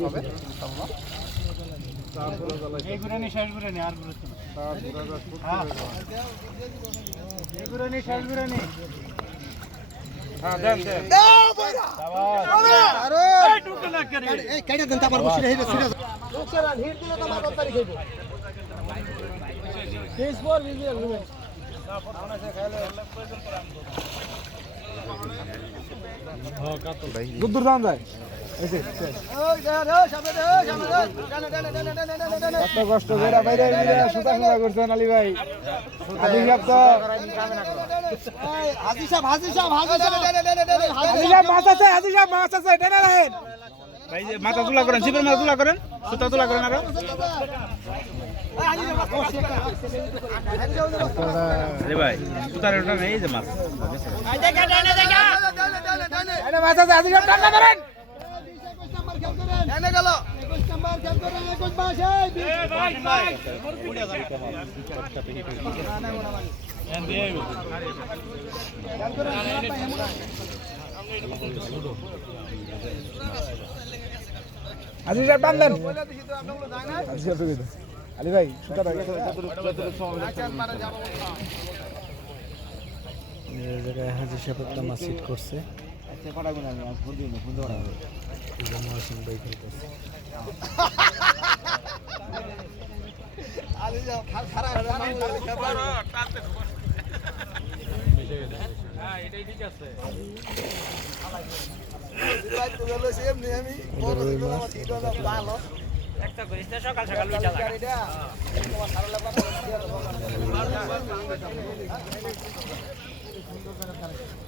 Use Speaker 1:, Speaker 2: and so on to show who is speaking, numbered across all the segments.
Speaker 1: হবে
Speaker 2: রহিবে সিরিয়াস
Speaker 1: দূর দাম যায়। এত কষ্ট করে বাইরে বাইরে সুতা সুতা করছেন আলী ভাই। আলী সাহেব তো
Speaker 2: হাজি সাহেব হাজি সাহেব হাজি সাহেব।
Speaker 1: আলী সাহেব মাছ আছে আলী সাহেব মাছ আছে টেনে রাখেন। ভাই যে মাথা তুলা করেন শিবের মাথা তুলা করেন সুতা তুলা করেন আরও। আরে ভাই সুতার ওটা নেই যে মাছ। মাছ। আছে আলী সাহেব আলী দেন। আলী সাহেব ভাই সুতাটা
Speaker 3: জায়গায় হাজির সাহেব একটা মাছ হিট করছে মহাসিন ভাই খেলতেছে কালীবাউ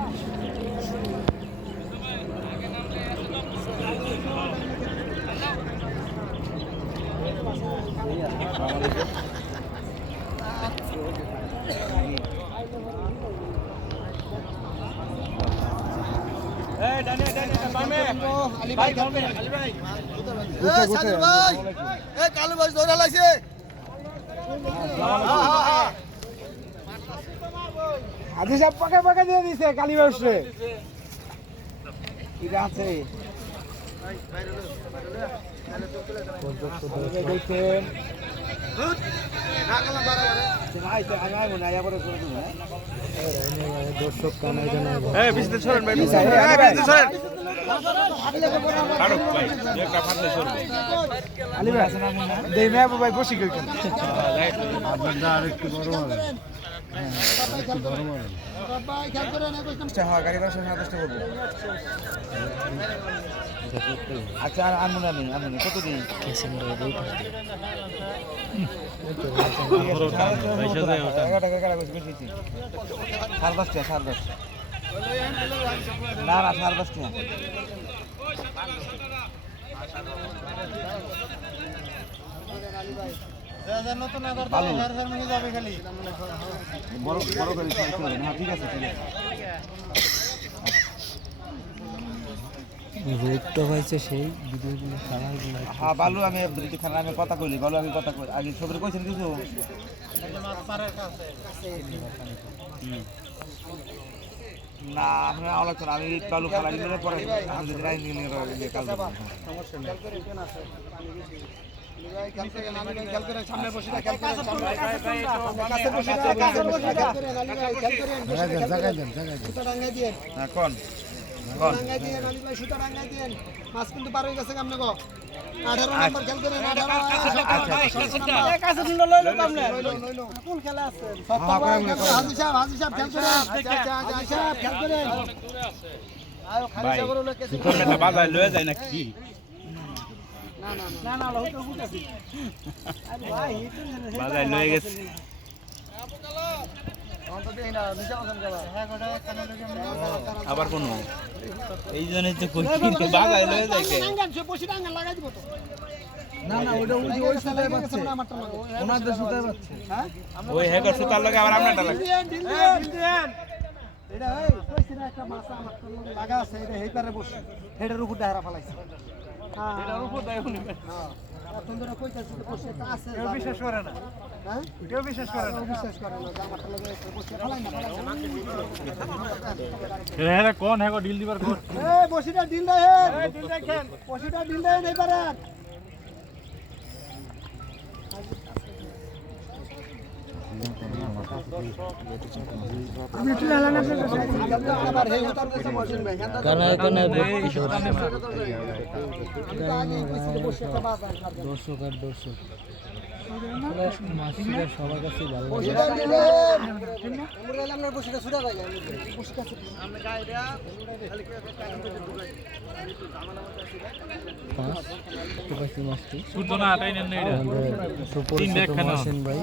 Speaker 2: কালু ভাই দৌড়া লাগছে
Speaker 1: হাজির সাহেব পাকে পাকে দিয়ে দিছে কালী ব্যবসে আছে
Speaker 3: দর্শক কানাই
Speaker 1: ভাই দেই মেহবুব ভাই বসি কই কেন? হ্যাঁ গাড়ি ভাড়া সাতাশটা করব আচ্ছা আর আনব না আমি আনব না কত দিন এগারো টাকা এগারো বেশি বেশি সাড়ে দশটা সাড়ে দশটা না না সাড়ে দশটা ভালো বড় হ্যাঁ
Speaker 3: রোগটা হয়েছে সেই ভিডিওগুলো
Speaker 1: হ্যাঁ বালু আমি খানা আমি কথা কইলি বালু আমি কথা কই আগে সবরে কইছেন কিছু? না করেন আমি বালু খালা নিলে পরে আমি যদি রাই নিয়ে কাজ কোন
Speaker 2: মাছ কিন্তু পার হয়ে গেছে কেমনে খেল করেন আঠারো খেলা করেন
Speaker 1: লয়ে যায়
Speaker 2: না
Speaker 1: বাজার লয়ে গেছে। আবার কোন? এই জন্য তো বাজার লয়ে
Speaker 2: তো না না ওইটা ওই ওই সুতায় পাচ্ছে। ওনাদের সুতায় পাচ্ছে। হ্যাঁ?
Speaker 1: ওই হেগর সুতার লগে আবার আপনারটা লাগে।
Speaker 2: এটা এই কইছি একটা মাছ আমার লাগা আছে এটা হেইপারে বসে। হেডের উপর ডাহারা ফলাইছে। এটার উপর দায় হ্যাঁ এখন ধরে কইতাছি তো বসে তা আছে কেউ বিশ্বাস করে না হ্যাঁ কেউ বিশ্বাস করে না
Speaker 4: কোন? হ্যাঁ ডিল দিবার
Speaker 2: বসিটা ডিল দেন এই ডিল দেখেন বসিটা ডিল না
Speaker 4: তাই নেন না এটা
Speaker 3: আমাদের সুপরিচিত। মহাসেন ভাই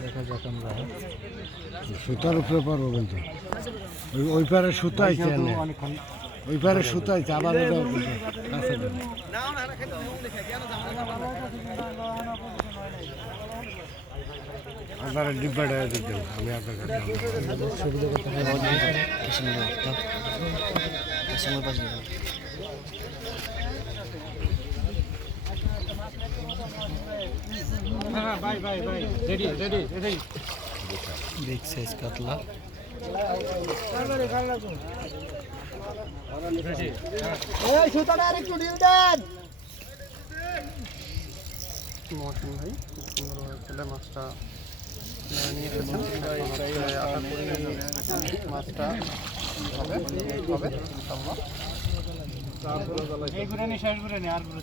Speaker 3: দেখা যাক আমরা।
Speaker 5: সুতার উপরে পারব কিন্তু। ওই ওই পারে সুতা আইছে এনে। ওই পারে সুতা আইছে আবার কাছে। আপনারা ডিব্বাটা দিতেন আমি আপনার কাছে
Speaker 3: সুবিধা করতে হবে বিগ সাইজ কাতলা
Speaker 6: মহসিন ভাই সুন্দরভাবে ফেলে মাছটা নিয়ে এসেছেন আশা করি মাছটা হবে হবে ইনশাল্লাহ
Speaker 4: শেষ আর ঘুরে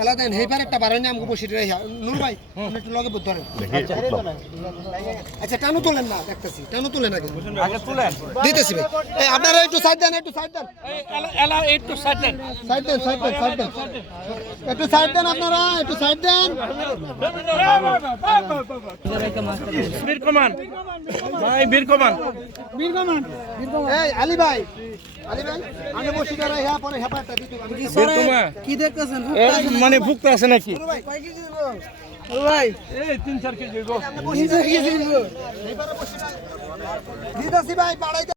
Speaker 2: এলা দেন হেই পারে একটা বারো আমগো বসে রে নূর ভাই আপনি একটু লগে বুদ্ধ ধরেন আচ্ছা টানো তোলেন না দেখতেছি। টানো তোলেন আগে।
Speaker 1: আগে তুলেন।
Speaker 2: দিতেছি ভাই। এই আপনারা একটু সাইড দেন একটু সাইড দেন।
Speaker 1: এলা একটু সাইড দেন।
Speaker 2: সাইড দেন সাইড দেন সাইড দেন। একটু সাইড দেন আপনারা একটু সাইড দেন।
Speaker 1: বীর কমান। ভাই বীর কমান।
Speaker 2: এই আলী ভাই আলী ভাই।
Speaker 1: মানে ভুক্ত আছে নাকি?
Speaker 2: ভাই
Speaker 1: তিন চার কেজি গো
Speaker 2: ভাই পাড়াইতে